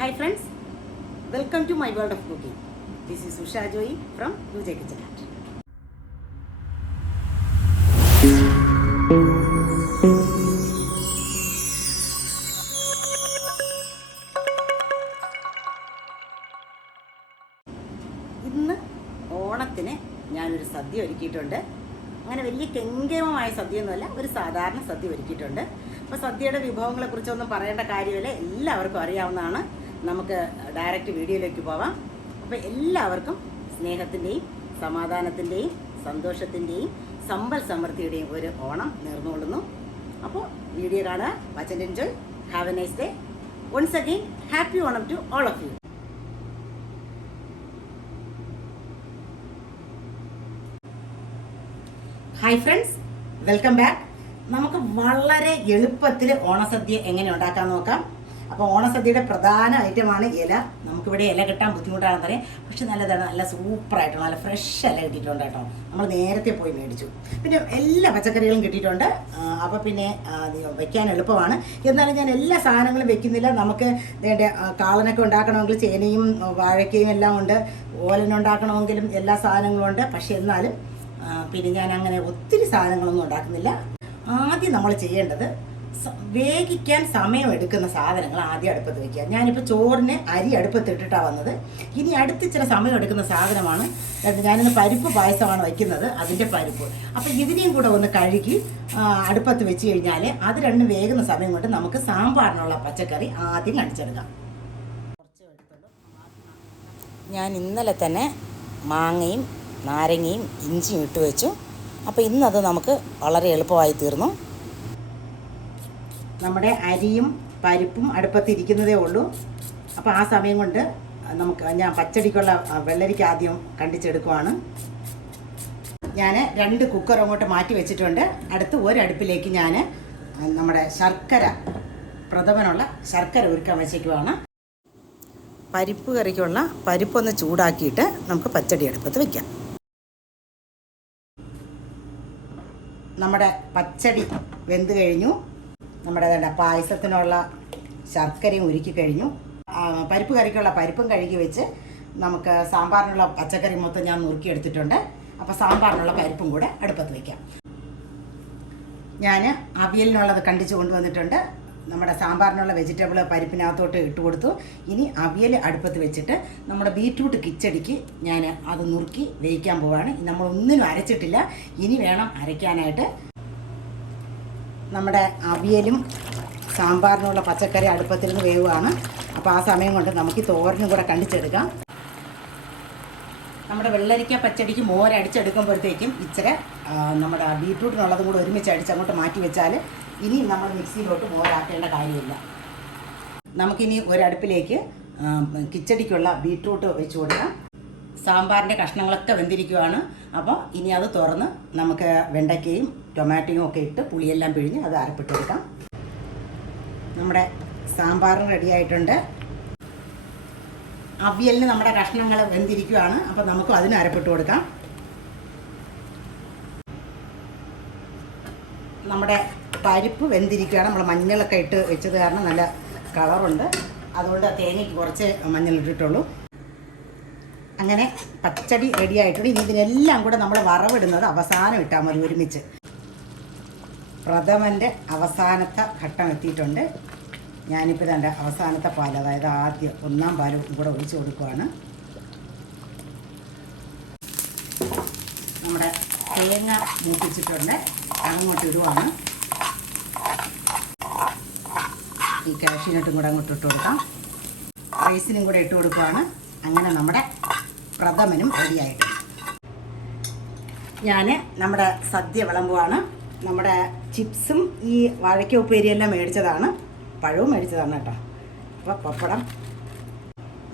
Hi friends welcome to my world of cooking This is Usha Joy from UJ Kitchen Art. ഇന്ന് ഓണത്തിന് ഞാനൊരു സദ്യ ഒരുക്കിയിട്ടുണ്ട്. അങ്ങനെ വലിയ കെങ്കേമമായ സദ്യയൊന്നുമല്ല ഒരു സാധാരണ സദ്യ ഒരുക്കിയിട്ടുണ്ട്. അപ്പോൾ സദ്യയുടെ വിഭവങ്ങളെക്കുറിച്ചൊന്നും പറയേണ്ട കാര്യമില്ല? എല്ലാവർക്കും അറിയാവുന്നതാണ്. നമുക്ക് ഡയറക്റ്റ് വീഡിയോയിലേക്ക് പോവാം. അപ്പോൾ എല്ലാവർക്കും സ്നേഹത്തിന്റെയും സമാധാനത്തിന്റെയും സന്തോഷത്തിന്റെയും സമ്പൽ സമൃദ്ധിയുടെയും ഒരു ഓണം നേർന്നുകൊള്ളുന്നു. അപ്പോൾ വീഡിയോ കാണുക. വച്ചൻ enjoy have a nice day once again happy Onam to all of you hi friends welcome back നമുക്ക് വളരെ എളുപ്പത്തിൽ ഓണസദ്യ എങ്ങനെ ഉണ്ടാക്കാൻ നോക്കാം. അപ്പോൾ ഓണസദ്യയുടെ പ്രധാന ഐറ്റമാണ് ഇല. നമുക്കിവിടെ ഇല കിട്ടാൻ ബുദ്ധിമുട്ടാണെന്ന് പറയാം. പക്ഷെ നല്ലതാണ്. നല്ല സൂപ്പറായിട്ടുള്ള നല്ല ഫ്രഷ് ഇല കിട്ടിയിട്ടുണ്ട് കേട്ടോ. നമ്മൾ നേരത്തെ പോയി മേടിച്ചു. പിന്നെ എല്ലാ പച്ചക്കറികളും കിട്ടിയിട്ടുണ്ട്. അപ്പോൾ പിന്നെ വെക്കാൻ എളുപ്പമാണ്. എന്നാലും ഞാൻ എല്ലാ സാധനങ്ങളും വെക്കുന്നില്ല. നമുക്ക് വേണ്ട കാളനൊക്കെ ഉണ്ടാക്കണമെങ്കിൽ ചേനയും വാഴക്കയും എല്ലാം ഉണ്ട്. ഓലനുണ്ടാക്കണമെങ്കിലും എല്ലാ സാധനങ്ങളും ഉണ്ട്. പക്ഷെ എന്നാലും പിന്നെ ഞാൻ അങ്ങനെ ഒത്തിരി സാധനങ്ങളൊന്നും ഉണ്ടാക്കുന്നില്ല. ആദ്യം നമ്മൾ ചെയ്യേണ്ടത് വേവിക്കാൻ സമയമെടുക്കുന്ന സാധനങ്ങൾ ആദ്യം അടുപ്പത്ത് വെക്കുക. ഞാനിപ്പോൾ ചോറിന് അരി അടുപ്പത്ത് ഇട്ടിട്ടാണ് വന്നത്. ഇനി അടുത്ത് ഇച്ചിരി സമയം എടുക്കുന്ന സാധനമാണ് ഞാനിന്ന് പരിപ്പ് പായസമാണ് വയ്ക്കുന്നത് അതിന്റെ പരിപ്പ്. അപ്പോൾ ഇതിനെയും കൂടെ ഒന്ന് കഴുകി അടുപ്പത്ത് വെച്ച് കഴിഞ്ഞാൽ അത് രണ്ടും വേകുന്ന സമയം കൊണ്ട് നമുക്ക് സാമ്പാറിനുള്ള പച്ചക്കറി ആദ്യം കണിച്ചെടുക്കാം ഞാൻ ഇന്നലെ തന്നെ മാങ്ങയും നാരങ്ങയും ഇഞ്ചിയും ഇട്ട് വെച്ചു. അപ്പോൾ ഇന്നത് നമുക്ക് വളരെ എളുപ്പമായി തീർന്നു. നമ്മുടെ അരിയും പരിപ്പും അടുപ്പത്തിരിക്കുന്നതേ ഉള്ളൂ. അപ്പോൾ ആ സമയം കൊണ്ട് നമുക്ക് ഞാൻ പച്ചടിക്കുള്ള വെള്ളരിക്ക് ആദ്യം കണ്ടിച്ചെടുക്കുവാണ്. ഞാൻ രണ്ട് കുക്കർ അങ്ങോട്ട് മാറ്റി വെച്ചിട്ടുണ്ട്. അടുത്ത് ഒരടുപ്പിലേക്ക് ഞാൻ നമ്മുടെ ശർക്കര പ്രഥമനുള്ള ശർക്കര ഉരുക്കാൻ വെച്ചേക്കുവാണ്. പരിപ്പ് കറിക്കുള്ള പരിപ്പൊന്ന് ചൂടാക്കിയിട്ട് നമുക്ക് പച്ചടി അടുപ്പത്ത് വെക്കാം. നമ്മുടെ പച്ചടി വെന്ത് കഴിഞ്ഞു. നമ്മുടെ വേണ്ട പായസത്തിനുള്ള ശർക്കരയും ഉരുക്കി കഴിഞ്ഞു. പരിപ്പ് കറിക്കുള്ള പരിപ്പും കഴുകി വെച്ച് നമുക്ക് സാമ്പാറിനുള്ള പച്ചക്കറി മൊത്തം ഞാൻ നുറുക്കിയെടുത്തിട്ടുണ്ട് അപ്പോൾ സാമ്പാറിനുള്ള പരിപ്പും കൂടെ അടുപ്പത്ത് വയ്ക്കാം ഞാൻ അവിയലിനുള്ളത് കണ്ടിച്ച് കൊണ്ടുവന്നിട്ടുണ്ട്. നമ്മുടെ സാമ്പാറിനുള്ള വെജിറ്റബിൾ പരിപ്പിനകത്തോട്ട് ഇട്ട് കൊടുത്തു. ഇനി അവിയൽ അടുപ്പത്ത് വെച്ചിട്ട് നമ്മുടെ ബീറ്റ്റൂട്ട് കിച്ചടിക്ക് ഞാൻ അത് നുറുക്കി വേവിക്കാൻ പോവാണ്. നമ്മളൊന്നിനും അരച്ചിട്ടില്ല. ഇനി വേണം അരയ്ക്കാനായിട്ട്. നമ്മുടെ അവിയലും സാമ്പാറിനുള്ള പച്ചക്കറി അടുപ്പത്തിൽ നിന്ന് വേവുകയാണ്. അപ്പോൾ ആ സമയം കൊണ്ട് നമുക്ക് ഈ തോരനും കൂടെ കണ്ടിച്ചെടുക്കാം. നമ്മുടെ വെള്ളരിക്ക പച്ചടിക്ക് മോരടിച്ചെടുക്കുമ്പോഴത്തേക്കും ഇച്ചിരി നമ്മുടെ ബീട്രൂട്ടിനുള്ളതും കൂടെ ഒരുമിച്ച് അടിച്ച് അങ്ങോട്ട് മാറ്റി വെച്ചാൽ ഇനി നമ്മൾ മിക്സിയിലോട്ട് മോരാക്കേണ്ട കാര്യമില്ല. നമുക്കിനി ഒരടുപ്പിലേക്ക് കിച്ചടിക്കുള്ള ബീട്രൂട്ട് വെച്ച് കൊടുക്കാം. സാമ്പാറിന്റെ കഷ്ണങ്ങളൊക്കെ വെന്തിരിക്കുവാണ്. അപ്പോൾ ഇനി അത് തുറന്ന് നമുക്ക് വെണ്ടയ്ക്കയും ടൊമാറ്റോയും ഒക്കെ ഇട്ട് പുളിയെല്ലാം പിഴിഞ്ഞ് അത് അരപ്പിട്ടെടുക്കാം. നമ്മുടെ സാമ്പാർ റെഡി ആയിട്ടുണ്ട്. അവിയലിന് നമ്മുടെ കഷ്ണങ്ങൾ വെന്തിരിക്കുവാണ്. അപ്പോൾ നമുക്കും അതിന് അരപ്പിട്ട് കൊടുക്കാം. നമ്മുടെ പരിപ്പ് വെന്തിരിക്കുകയാണ് നമ്മൾ മഞ്ഞളൊക്കെ ഇട്ട് വെച്ചത് കാരണം നല്ല കളറുണ്ട്. അതുകൊണ്ട് തേങ്ങയ്ക്ക് കുറച്ച് മഞ്ഞൾ ഇട്ടിട്ടുള്ളൂ. അങ്ങനെ പച്ചടി റെഡി ആയിട്ടുണ്ട്. ഇനി ഇതിനെല്ലാം കൂടെ നമ്മൾ വറവിടുന്നത് അവസാനം ഇട്ടാൽ മതി ഒരുമിച്ച്. പ്രഥമന്റെ അവസാനത്തെ ഘട്ടം എത്തിയിട്ടുണ്ട്. ഞാനിപ്പോൾ ഇതെന്റെ അവസാനത്തെ പാൽ അതായത് ആദ്യം ഒന്നാം പാലും കൂടെ ഒഴിച്ചു കൊടുക്കുവാണ്. നമ്മുടെ തേങ്ങ മൂപ്പിച്ചിട്ടുണ്ട്. അങ്ങോട്ട് ഇടുവാണ്. ഈ കാഷ്യൂനട്ടും കൂടെ അങ്ങോട്ട് ഇട്ട് കൊടുക്കാം. റൈസിനും കൂടെ ഇട്ട് കൊടുക്കുവാണ്. അങ്ങനെ നമ്മുടെ പ്രഥമനും റെഡിയായിട്ടുണ്ട് ഞാൻ നമ്മുടെ സദ്യ വിളമ്പുവാണ്. നമ്മുടെ ചിപ്സും ഈ വാഴയ്ക്ക ഉപ്പേരിയെല്ലാം മേടിച്ചതാണ്. പഴവും മേടിച്ചതാണ് കേട്ടോ. അപ്പോൾ പപ്പടം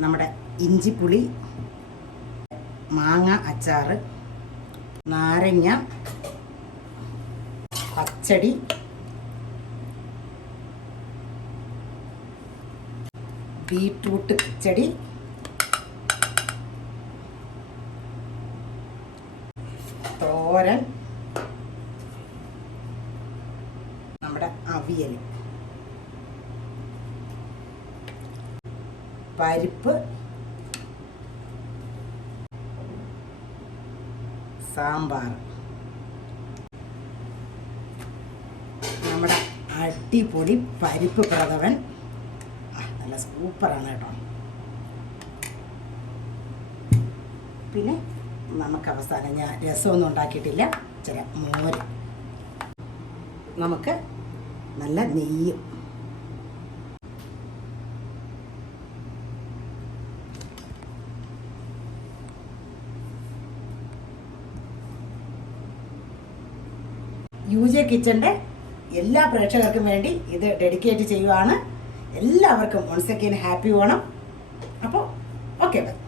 നമ്മുടെ ഇഞ്ചിപ്പുളി മാങ്ങ അച്ചാറ് നാരങ്ങ പച്ചടി ബീട്രൂട്ട് കിച്ചടി തോരൻ നമ്മുടെ അവിയൽ. പരിപ്പ്. സാമ്പാർ. നമ്മുടെ അടിപൊളി പരിപ്പ് പ്രഥവൻ നല്ല സൂപ്പറാണ് കേട്ടോ. പിന്നെ നമുക്ക് അവസാനം ഞാൻ രസമൊന്നും ഉണ്ടാക്കിയിട്ടില്ല. ചില മോര്. നമുക്ക് നല്ല നെയ്യും. യു ജെ കിച്ചന്റെ എല്ലാ പ്രേക്ഷകർക്കും വേണ്ടി ഇത് ഡെഡിക്കേറ്റ് ചെയ്യുവാണ്. എല്ലാവർക്കും വൺസ് അഗൈൻ ഹാപ്പി ഓണം. അപ്പോൾ ഓക്കെ ബൈ.